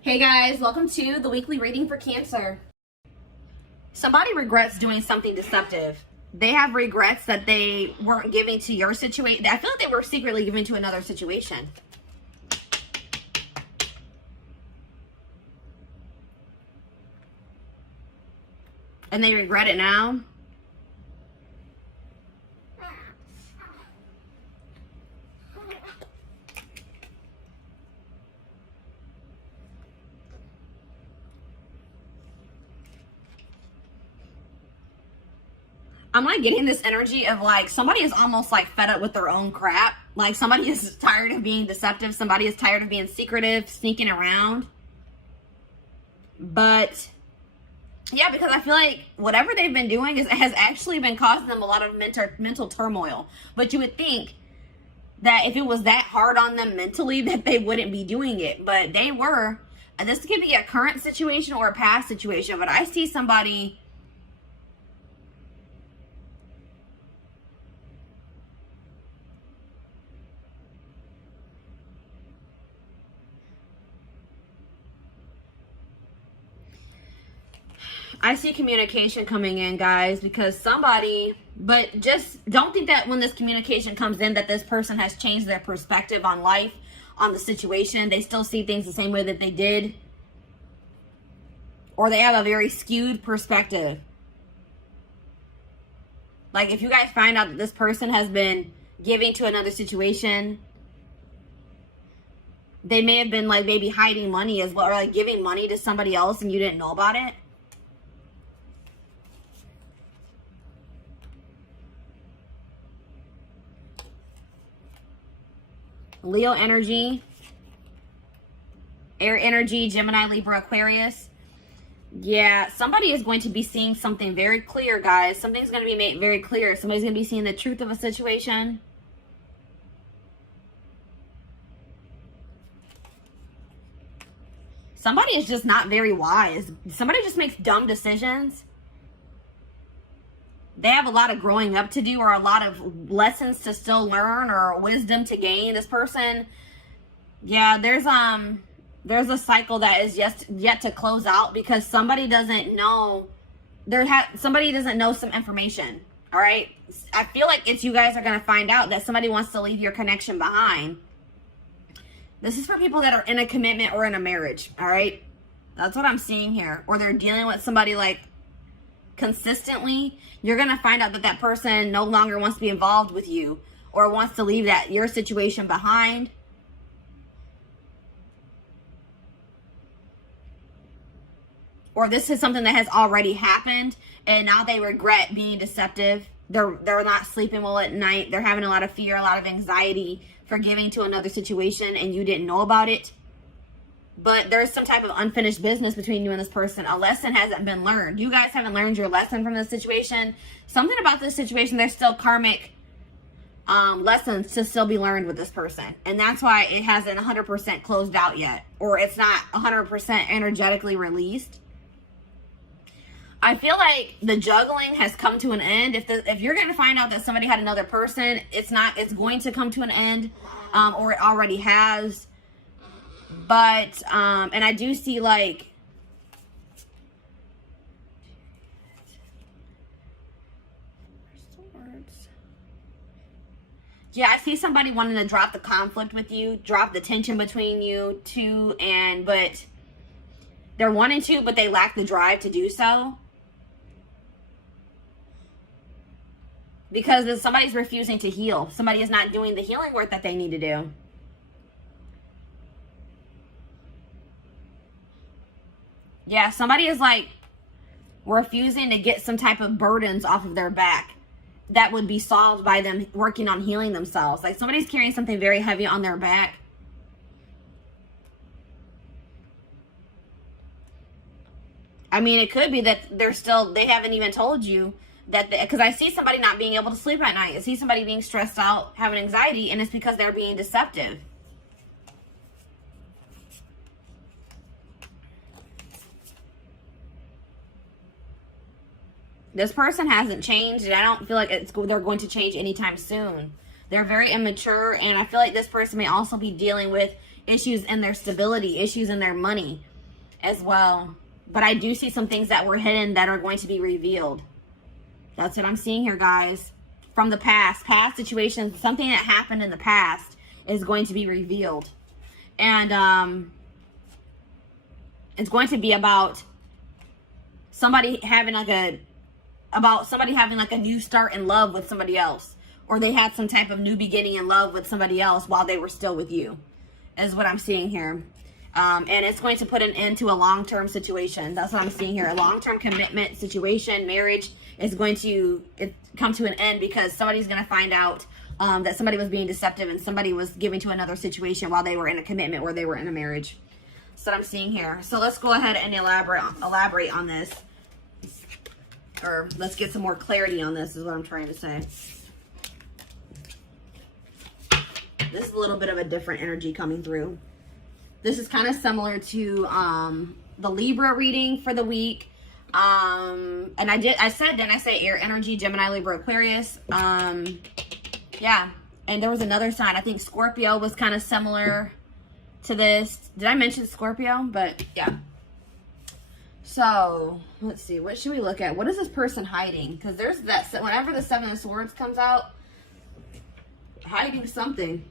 Hey guys, welcome to the weekly reading for Cancer. Somebody regrets doing something deceptive. They have regrets that they weren't giving to your situation. I feel like they were secretly giving to another situation. And they regret it now. I'm like getting this energy of like somebody is almost like fed up with their own crap. Like somebody is tired of being deceptive. Somebody is tired of being secretive, sneaking around. But yeah, because I feel like whatever they've been doing has actually been causing them a lot of mental turmoil. But you would think that if it was that hard on them mentally that they wouldn't be doing it. But they were. And this could be a current situation or a past situation. But I see somebody... I see communication coming in, guys, because somebody, but just don't think that when this communication comes in that this person has changed their perspective on life, on the situation. They still see things the same way that they did. Or they have a very skewed perspective. Like if you guys find out that this person has been giving to another situation, they may have been like maybe hiding money as well, or like giving money to somebody else and you didn't know about it. Leo energy, air energy, Gemini, Libra, Aquarius. Yeah, somebody is going to be seeing something very clear, guys. Something's going to be made very clear. Somebody's going to be seeing the truth of a situation. Somebody is just not very wise. Somebody just makes dumb decisions. They have a lot of growing up to do, or a lot of lessons to still learn, or wisdom to gain. This person, yeah, there's a cycle that is yet to close out because somebody doesn't know. Somebody doesn't know some information. All right, I feel like it's you guys are gonna find out that somebody wants to leave your connection behind. This is for people that are in a commitment or in a marriage. All right, that's what I'm seeing here. Or they're dealing with somebody like consistently. You're going to find out that that person no longer wants to be involved with you or wants to leave your situation behind. Or this is something that has already happened and now they regret being deceptive. They're not sleeping well at night. They're having a lot of fear, a lot of anxiety for giving to another situation and you didn't know about it. But there's some type of unfinished business between you and this person. A lesson hasn't been learned. You guys haven't learned your lesson from this situation. Something about this situation, there's still karmic lessons to still be learned with this person. And that's why it hasn't 100% closed out yet. Or it's not 100% energetically released. I feel like the juggling has come to an end. If you're going to find out that somebody had another person, it's going to come to an end. Or it already has. But, and I do see like, yeah, I see somebody wanting to drop the conflict with you, drop the tension between you two, but they're wanting to, but they lack the drive to do so. Because somebody's refusing to heal. Somebody is not doing the healing work that they need to do. Yeah, somebody is like refusing to get some type of burdens off of their back that would be solved by them working on healing themselves. Like somebody's carrying something very heavy on their back. I mean, it could be that they haven't even told you that, because I see somebody not being able to sleep at night. I see somebody being stressed out, having anxiety, and it's because they're being deceptive. This person hasn't changed, and I don't feel like they're going to change anytime soon. They're very immature, and I feel like this person may also be dealing with issues in their stability, issues in their money as well. But I do see some things that were hidden that are going to be revealed. That's what I'm seeing here, guys. From the past situations, something that happened in the past is going to be revealed. And it's going to be about somebody having like a new start in love with somebody else. Or they had some type of new beginning in love with somebody else while they were still with you, is what I'm seeing here. And it's going to put an end to a long-term situation. That's what I'm seeing here. A long-term commitment situation, marriage is going to come to an end because somebody's going to find out that somebody was being deceptive and somebody was giving to another situation while they were in a commitment or they were in a marriage. That's what I'm seeing here. So let's go ahead and elaborate on this. Or let's get some more clarity on this is what I'm trying to say. This is a little bit of a different energy coming through. This is kind of similar to the Libra reading for the week. And I said air energy, Gemini, Libra, Aquarius. Yeah. And there was another sign. I think Scorpio was kind of similar to this. Did I mention Scorpio? But yeah. So let's see. What should we look at? What is this person hiding? Because there's that, whenever the Seven of Swords comes out, hiding something.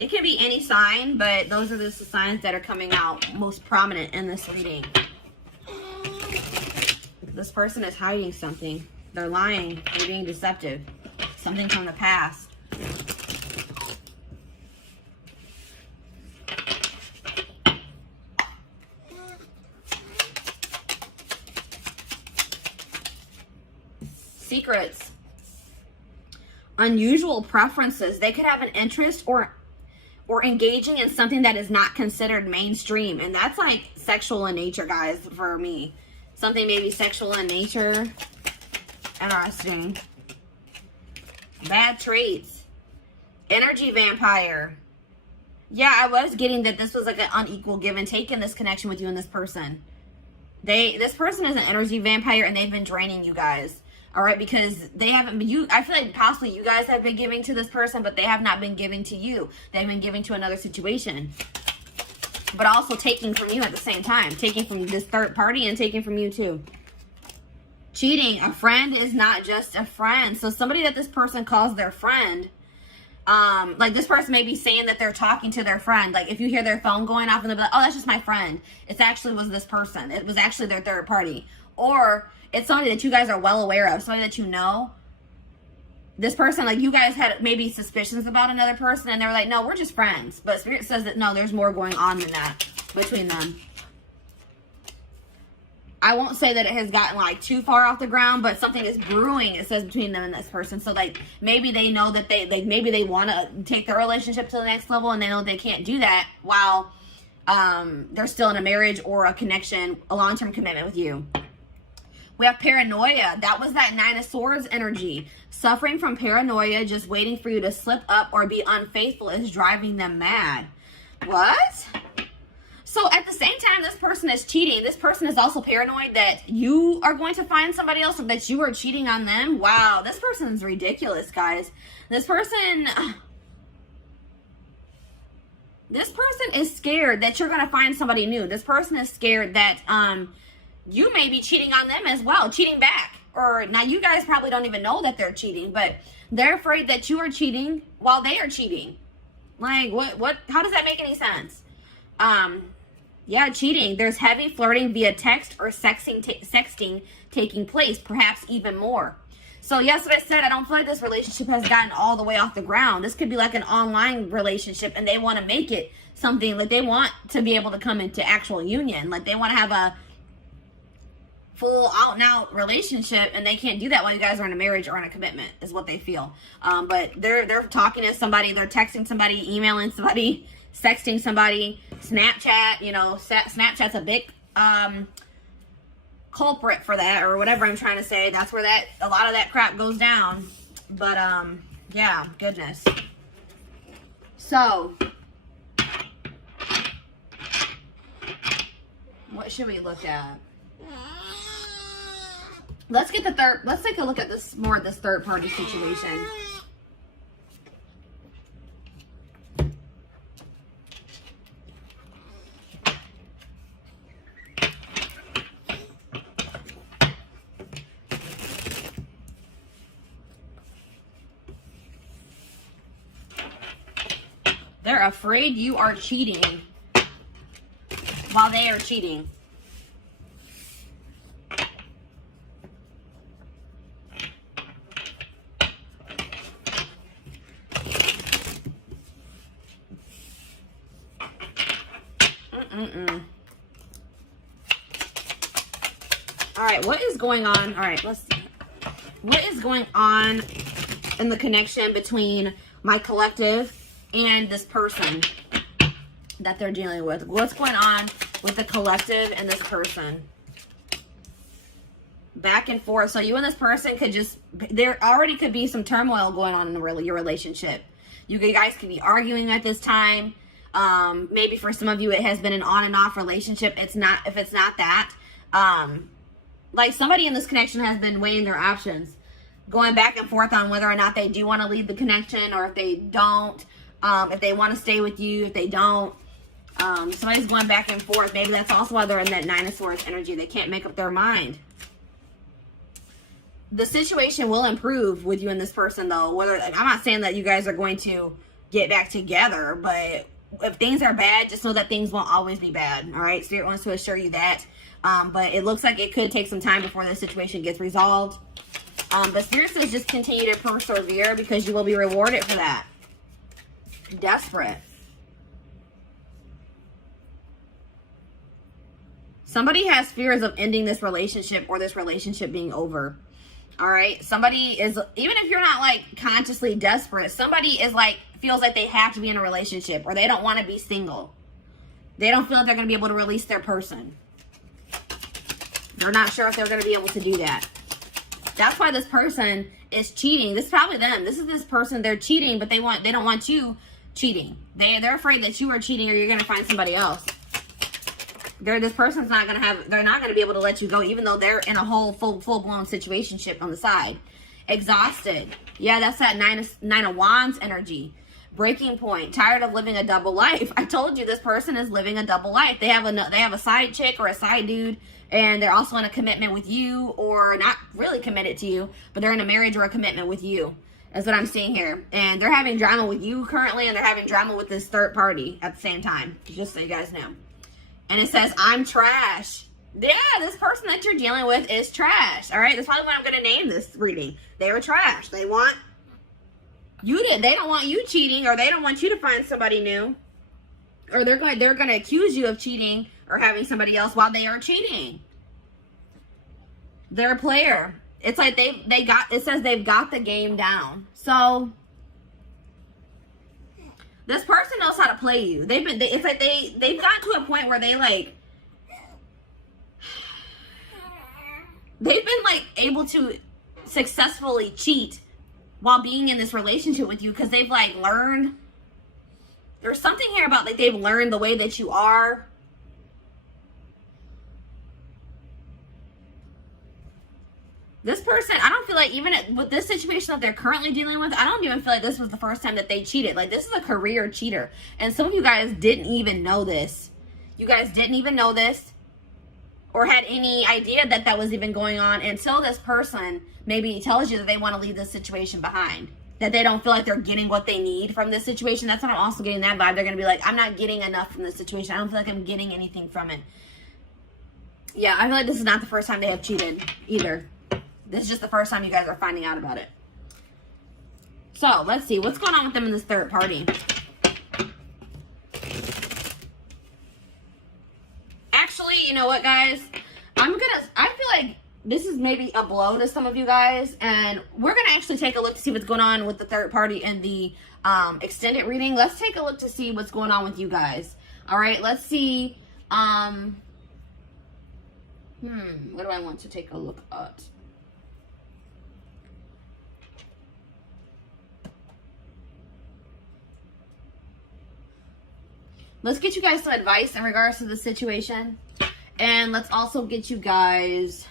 It can be any sign, but those are just the signs that are coming out most prominent in this reading. This person is hiding something. They're lying. They're being deceptive. Something from the past. Secrets. Unusual preferences. They could have an interest or engaging in something that is not considered mainstream. And that's like sexual in nature, guys, for me. Something maybe sexual in nature. Interesting. Bad traits. Energy vampire. Yeah, I was getting that this was like an unequal give and take in this connection with you and this person. This person is an energy vampire and they've been draining you guys. All right, because they haven't been, I feel like possibly you guys have been giving to this person, but they have not been giving to you. They've been giving to another situation. But also taking from you at the same time. Taking from this third party and taking from you too. Cheating. A friend is not just a friend. So somebody that this person calls their friend, like this person may be saying that they're talking to their friend. Like if you hear their phone going off and they'll be like, oh, that's just my friend. It actually was this person. It was actually their third party. Or it's somebody that you guys are well aware of, somebody that you know. This person, like you guys had maybe suspicions about another person and they were like, no, we're just friends. But Spirit says that no, there's more going on than that between them. I won't say that it has gotten like too far off the ground, but something is brewing, it says, between them and this person. So like maybe they know that maybe they want to take their relationship to the next level and they know they can't do that while they're still in a marriage or a connection, a long-term commitment with you. We have paranoia. That was that Nine of Swords energy. Suffering from paranoia, just waiting for you to slip up or be unfaithful is driving them mad. What? So at the same time, this person is cheating. This person is also paranoid that you are going to find somebody else or that you are cheating on them. Wow, this person is ridiculous, guys. This person is scared that you're going to find somebody new. This person is scared that you may be cheating on them as well, cheating back. Or now you guys probably don't even know that they're cheating, but they're afraid that you are cheating while they are cheating. Like what how does that make any sense? Yeah, cheating. There's heavy flirting via text or sexting taking place, perhaps even more. So yes, what I said, I don't feel like this relationship has gotten all the way off the ground. This could be like an online relationship and they want to make it something like they want to be able to come into actual union. Like they want to have a full out and out relationship and they can't do that while you guys are in a marriage or in a commitment is what they feel. But they're talking to somebody, they're texting somebody, emailing somebody, sexting somebody, Snapchat, you know, Snapchat's a big culprit for that or whatever I'm trying to say. That's where a lot of that crap goes down. But yeah, goodness. So What should we look at? Let's get the third. Let's take a look at this more of this third party situation. They're afraid you are cheating while they are cheating. All right, what is going on? All right, let's see. What is going on in the connection between my collective and this person that they're dealing with? What's going on with the collective and this person? Back and forth. So you and this person could just, there already could be some turmoil going on in your relationship. You guys could be arguing at this time. Maybe for some of you, it has been an on and off relationship. It's not, if it's not that, like somebody in this connection has been weighing their options, going back and forth on whether or not they do want to leave the connection, or if they don't, if they want to stay with you, if they don't. Somebody's going back and forth. Maybe that's also why they're in that Nine of Swords energy. They can't make up their mind. The situation will improve with you and this person, though. Whether, I'm not saying that you guys are going to get back together, but if things are bad, just know that things won't always be bad. All right, Spirit wants to assure you that. But it looks like it could take some time before the situation gets resolved. But Spirit says just continue to persevere, because you will be rewarded for that. Desperate. Somebody has fears of ending this relationship, or this relationship being over. All right. Somebody is, even if you're not like consciously desperate, somebody is like, feels like they have to be in a relationship, or they don't want to be single. They don't feel like they're going to be able to release their person. They're not sure if they're going to be able to do that. That's why this person is cheating. This is probably them. This is this person. They're cheating, but they don't want you cheating. They're afraid that you are cheating, or you're going to find somebody else. This person's not going to have, they're not going to be able to let you go, even though they're in a whole full-blown situationship on the side. Exhausted. Yeah, that's that Nine of Wands energy. Breaking point. Tired of living a double life. I told you this person is living a double life. They have a side chick or a side dude, and they're also in a commitment with you, or not really committed to you, but they're in a marriage or a commitment with you. That's what I'm seeing here. And they're having drama with you currently, and they're having drama with this third party at the same time. Just so you guys know. And it says, I'm trash. Yeah, this person that you're dealing with is trash. All right, that's probably what I'm going to name this reading. They are trash. They want you to, they don't want you cheating, or they don't want you to find somebody new. Or they're going to accuse you of cheating or having somebody else while they are cheating. They're a player. It's like it says they've got the game down. So this person knows how to play you. It's like they've gotten to a point where they've been like able to successfully cheat while being in this relationship with you, because they've like learned. There's something here about like they've learned the way that you are. This person, I don't feel like, even with this situation that they're currently dealing with, I don't even feel like this was the first time that they cheated. Like, this is a career cheater. And some of you guys didn't even know this. You guys didn't even know this, or had any idea that that was even going on, until this person maybe tells you that they want to leave this situation behind. That they don't feel like they're getting what they need from this situation. That's what I'm also getting that vibe. They're going to be like, I'm not getting enough from this situation. I don't feel like I'm getting anything from it. Yeah, I feel like this is not the first time they have cheated either. This is just the first time you guys are finding out about it. So, let's see. What's going on with them in this third party? Actually, you know what, guys? I feel like this is maybe a blow to some of you guys. And we're going to actually take a look to see what's going on with the third party in the extended reading. Let's take a look to see what's going on with you guys. All right, let's see. What do I want to take a look at? Let's get you guys some advice in regards to the situation. And let's also get you guys,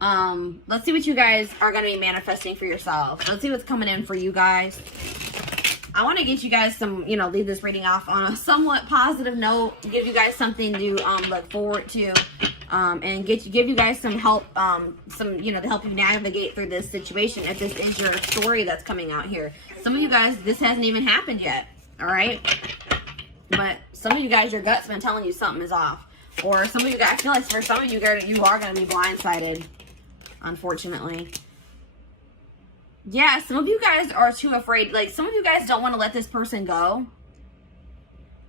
let's see what you guys are going to be manifesting for yourself. Let's see what's coming in for you guys. I want to get you guys some, you know, leave this reading off on a somewhat positive note, give you guys something to look forward to, and give you guys some help, you know, to help you navigate through this situation if this is your story that's coming out here. Some of you guys, this hasn't even happened yet, all right? But some of you guys, your gut's been telling you something is off. Or some of you guys, I feel like for some of you guys, you are going to be blindsided, unfortunately. Yeah, some of you guys are too afraid. Like, some of you guys don't want to let this person go.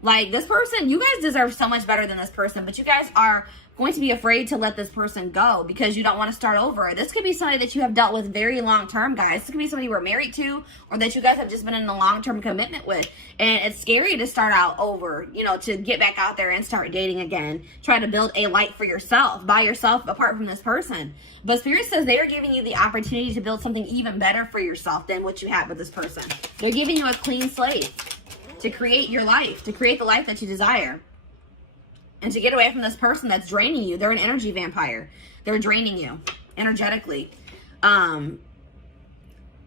Like, this person, you guys deserve so much better than this person, but you guys are going to be afraid to let this person go because you don't want to start over. This could be somebody that you have dealt with very long term, guys. This could be somebody you were married to or that you guys have just been in a long-term commitment with. And it's scary to start out over, you know, to get back out there and start dating again. Try to build a life for yourself, by yourself, apart from this person. But Spirit says they are giving you the opportunity to build something even better for yourself than what you had with this person. They're giving you a clean slate to create your life, to create the life that you desire. And to get away from this person that's draining you. They're an energy vampire. They're draining you energetically. I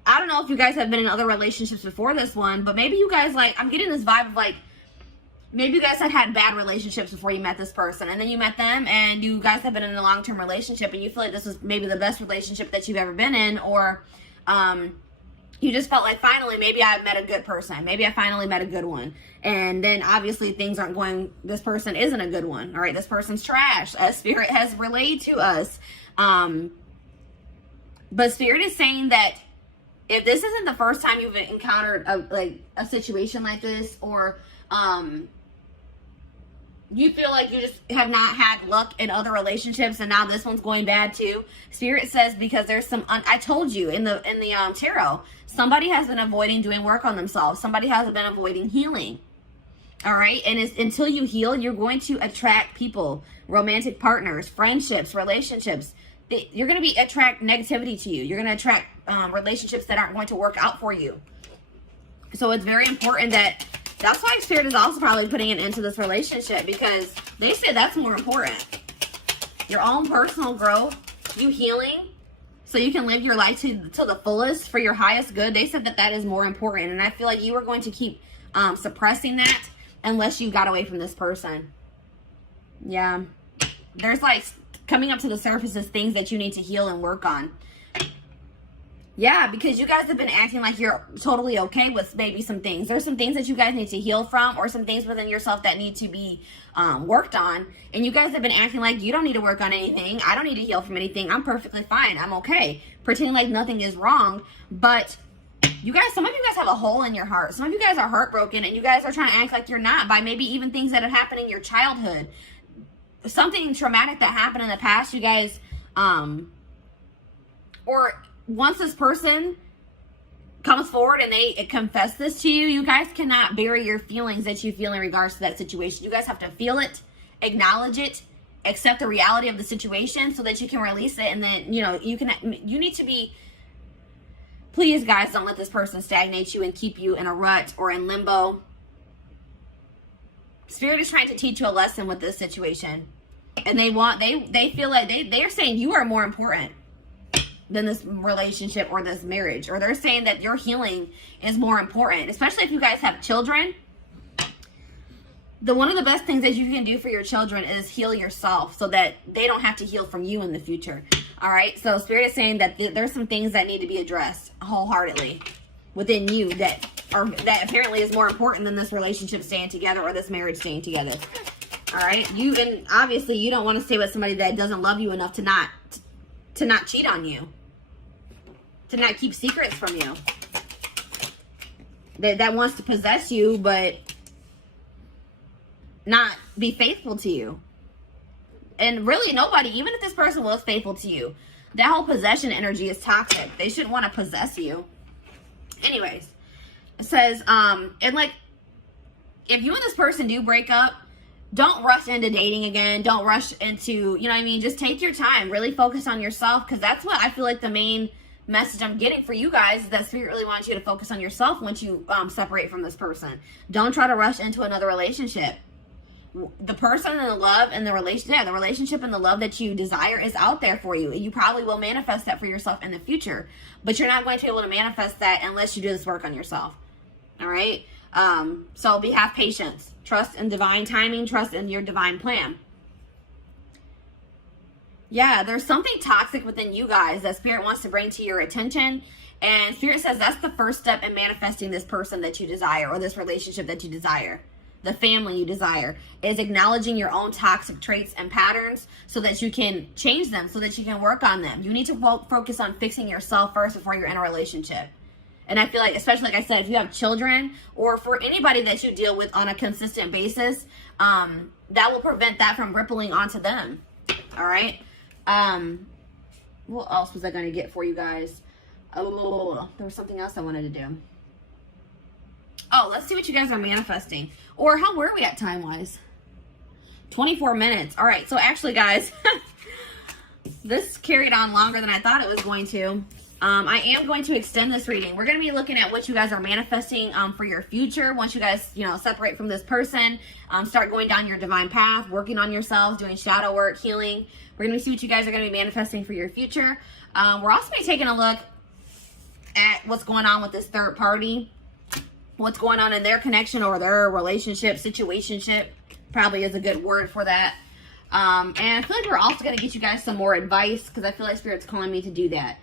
don't know if you guys have been in other relationships before this one, but maybe you guys, like, I'm getting this vibe of, like, maybe you guys had bad relationships before you met this person. And then you met them and you guys have been in a long-term relationship and you feel like this was maybe the best relationship that you've ever been in. Or you just felt like, finally, maybe I met a good person. Maybe I finally met a good one. And then obviously things aren't going, this person isn't a good one. All right, this person's trash, as Spirit has relayed to us. But Spirit is saying that if this isn't the first time you've encountered a situation like this, or you feel like you just have not had luck in other relationships and now this one's going bad too, Spirit says because there's some, I told you in the tarot, somebody has been avoiding doing work on themselves. Somebody has been avoiding healing. All right. And it's, until you heal, you're going to attract people, romantic partners, friendships, relationships. You're going to attract negativity to you. You're going to attract relationships that aren't going to work out for you. So it's very important that's why Spirit is also probably putting an end to this relationship, because they say that's more important. Your own personal growth, you healing, so you can live your life to the fullest for your highest good. They said that is more important. And I feel like you are going to keep suppressing that unless you got away from this person. Yeah. There's like coming up to the surface is things that you need to heal and work on. Yeah, because you guys have been acting like you're totally okay with maybe some things. There's some things that you guys need to heal from, or some things within yourself that need to be worked on. And you guys have been acting like you don't need to work on anything. I don't need to heal from anything. I'm perfectly fine. I'm okay. Pretending like nothing is wrong. But you guys, some of you guys have a hole in your heart. Some of you guys are heartbroken and you guys are trying to act like you're not by maybe even things that have happened in your childhood. Something traumatic that happened in the past, you guys, or once this person comes forward and they confess this to you, you guys cannot bury your feelings that you feel in regards to that situation. You guys have to feel it, acknowledge it, accept the reality of the situation so that you can release it. And then, you know, you need to be, please guys, don't let this person stagnate you and keep you in a rut or in limbo. Spirit is trying to teach you a lesson with this situation. And they feel like they are saying you are more important than this relationship or this marriage. Or they're saying that your healing is more important, especially if you guys have children. One of the best things that you can do for your children is heal yourself so that they don't have to heal from you in the future. All right. So Spirit is saying that there's some things that need to be addressed wholeheartedly within you that apparently is more important than this relationship staying together or this marriage staying together. All right. And obviously you don't want to stay with somebody that doesn't love you enough to not cheat on you, to not keep secrets from you, that wants to possess you but not be faithful to you. And really nobody, even if this person was faithful to you, that whole possession energy is toxic. They shouldn't want to possess you. Anyways, it says, and like, if you and this person do break up, don't rush into dating again. Don't rush into, you know what I mean? Just take your time. Really focus on yourself, because that's what I feel like the main message I'm getting for you guys is that Spirit really wants you to focus on yourself once you separate from this person. Don't try to rush into another relationship. the person and the love and the relationship and the love that you desire is out there for you. You probably will manifest that for yourself in the future, but you're not going to be able to manifest that unless you do this work on yourself. All right. So have patience, trust in divine timing, trust in your divine plan. Yeah, there's something toxic within you guys that Spirit wants to bring to your attention. And Spirit says that's the first step in manifesting this person that you desire, or this relationship that you desire, the family you desire, is acknowledging your own toxic traits and patterns so that you can change them, so that you can work on them. You need to focus on fixing yourself first before you're in a relationship. And I feel like, especially like I said, if you have children, or for anybody that you deal with on a consistent basis, that will prevent that from rippling onto them. All right. What else was I going to get for you guys? Oh, there was something else I wanted to do. Oh, let's see what you guys are manifesting. Or where are we at time-wise? 24 minutes. All right. So actually, guys, this carried on longer than I thought it was going to. I am going to extend this reading. We're going to be looking at what you guys are manifesting for your future. Once you guys, separate from this person, start going down your divine path, working on yourselves, doing shadow work, healing. We're going to see what you guys are going to be manifesting for your future. We're also going to be taking a look at what's going on with this third party, what's going on in their connection or their relationship, situationship, probably is a good word for that. And I feel like we're also going to get you guys some more advice, because I feel like Spirit's calling me to do that.